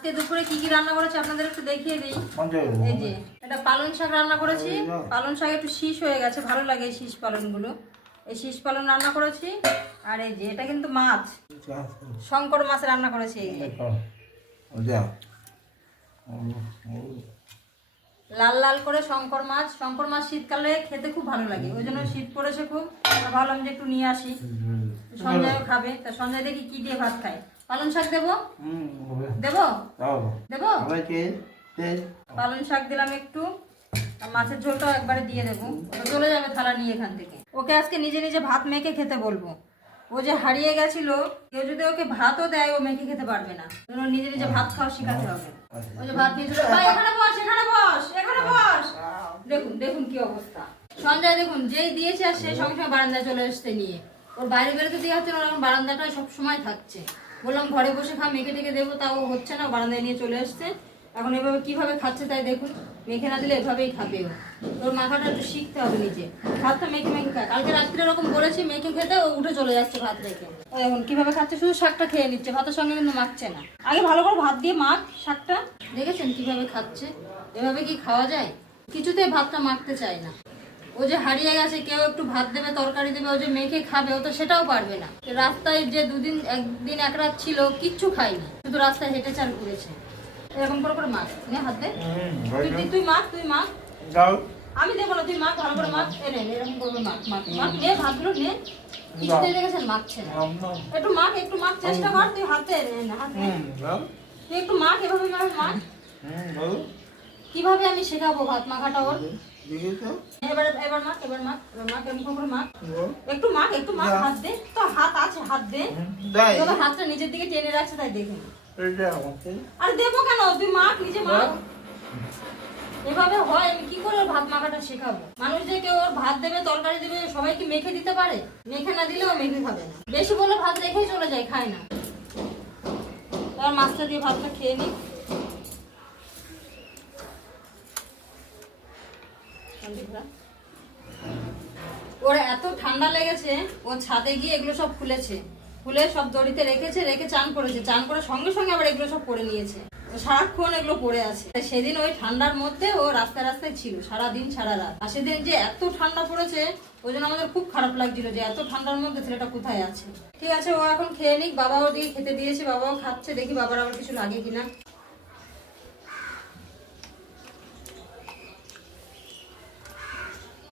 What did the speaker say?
আজকে দুপুরে কি কি রান্না করেছি আপনাদের একটু দেখিয়ে দিই। এই যে এটা পালং শাক রান্না করেছি। পালং শাক একটু শীষ হয়ে গেছে, ভালো লাগে এই শীষ পালনগুলো। এই শীষ পালন রান্না করেছি। আর এই যে এটা কিন্তু মাছ, শঙ্কর মাছ রান্না করেছি। এই যে লাল লাল করে শঙ্কর মাছ। শঙ্কর মাছ শীতকালে খেতে খুব ভালো লাগে, ওই জন্য শীত পড়েছে খুব, ভাবলাম যে একটু নিয়ে আসি, সঞ্জয়ও খাবে। তা সঞ্জয় দেখি কি দিয়ে ভাত খায়। পালং শাক দেবো, দেবো দেবো পালং শাক দিলাম একটু, মাছের ঝোলটাও একবারে দিয়ে দেবো। চলে যাবে থালা নিয়ে এখান থেকে। ওকে আজকে নিজে নিজে ভাত মেখে খেতে বলবো। ও যে হারিয়ে গেছিল, কেউ যদি ওকে ভাতও দেয় ও মেখে খেতে পারবে না, নিজে নিজে ভাত খাওয়া শেখাতে হবে। ওই যে ভাত নিয়ে এখানে বস, এখানে বস, এখানে বস। দেখুন দেখুন কি অবস্থা। সঞ্জয় দেখুন যেই দিয়েছে আর সেই সঙ্গে সঙ্গে বারান্দায় চলে আসতে নিয়ে। ওর বাইরে বেরোতে দেওয়া হচ্ছে না, ওরকম বারান্দাটাই সবসময় থাকছে। বললাম ঘরে বসে খা, মেখে টেকে দেবো, তাও হচ্ছে না, বারান্দায় নিয়ে চলে আসছে। এখন এভাবে কিভাবে খাচ্ছে তাই দেখুন। মেখে না দিলে এভাবেই খাবে ও। ওর মাখাটা একটু শিখতে হবে নিজে, ভাতটা মেখে মেখে খায়। কালকে রাত্রে এরকম বলেছি মেখে খেতে, ও উঠে চলে যাচ্ছে ভাত রেখে। ও এখন কিভাবে খাচ্ছে, শুধু শাকটা খেয়ে নিচ্ছে, ভাতের সঙ্গে কিন্তু মাখছে না। আগে ভালো করে ভাত দিয়ে মাখ শাকটা, দেখেছেন কিভাবে খাচ্ছে। এভাবে কি খাওয়া যায়? কিছুতেই ভাতটা মাখতে চায় না। ও যে হারিয়ে গেছে, কেউ একটু ভাত দেবে, তরকারি দেবে, ও যে মেখে খাবে, ও তো সেটাও পারবে না। রাস্তায় যে একদিন এক রাত ছিল, কিচ্ছু খায়নি, শুধু রাস্তায় হেঁটে চাল করেছে। এরকম করে করে মাখ, নে হাত দে, তুই মাখ, তুই মাখ। আমি দেবো না, তুই মাখ, ভালো করে মাখ। এরকম করে মাখ, মাখ মাখ, নে ভাতগুলো নে। কিছুতেই দেখেছেন মাখছে না। একটু মাখ, একটু মাখ, চেষ্টা কর, তুই হাতে হাতে তুই একটু মাখ, এভাবে মাখ। কিভাবে আমি শেখাবো ভাত মাখাটা ওর? এবার মাখ, এবার মাখ, এবার মাখ, এরকম করে মাখ। একটু মাখ, একটু মাখ, হাত দে তো, হাত আছে, হাত দে। হাতটা নিজের দিকে টেনে রাখছে তাই দেখে। আরে দেবো কেন, তুই মাখ, নিজে মাখ। এভাবে হয়? আমি কি করে ভাত মাখাটা শেখাবো? মানুষ যে কেউ ওর ভাত দেবে, তরকারি দেবে, সবাই কি মেখে দিতে পারে? মেখে না দিলেও মেখে খাবে না। বেশি বলে ভাত রেখেই চলে যায়, খায় না। এবার মাছটা দিয়ে ভাতটা খেয়ে নি। ওর এত ঠান্ডা লেগেছে, ও ছাদে গিয়ে এগুলো সব খুলে সব দড়িতে রেখে চান করেছে। চান করে সঙ্গে সঙ্গে আবার এগুলো সব পরে নিয়েছে। সারাক্ষণ এগুলো পড়ে আছে। সেদিন ওই ঠান্ডার মধ্যে ও রাস্তায় রাস্তায় ছিল সারাদিন সারা রাত। আর সেদিন যে এত ঠান্ডা পড়েছে, ওই জন্য আমাদের খুব খারাপ লাগছিল যে এত ঠান্ডার মধ্যে ছেলেটা কোথায় আছে। ঠিক আছে, ও এখন খেয়ে নিক। বাবা ওর দিকে খেতে দিয়েছে, বাবাও খাচ্ছে, দেখি বাবার আবার কিছু লাগে কিনা।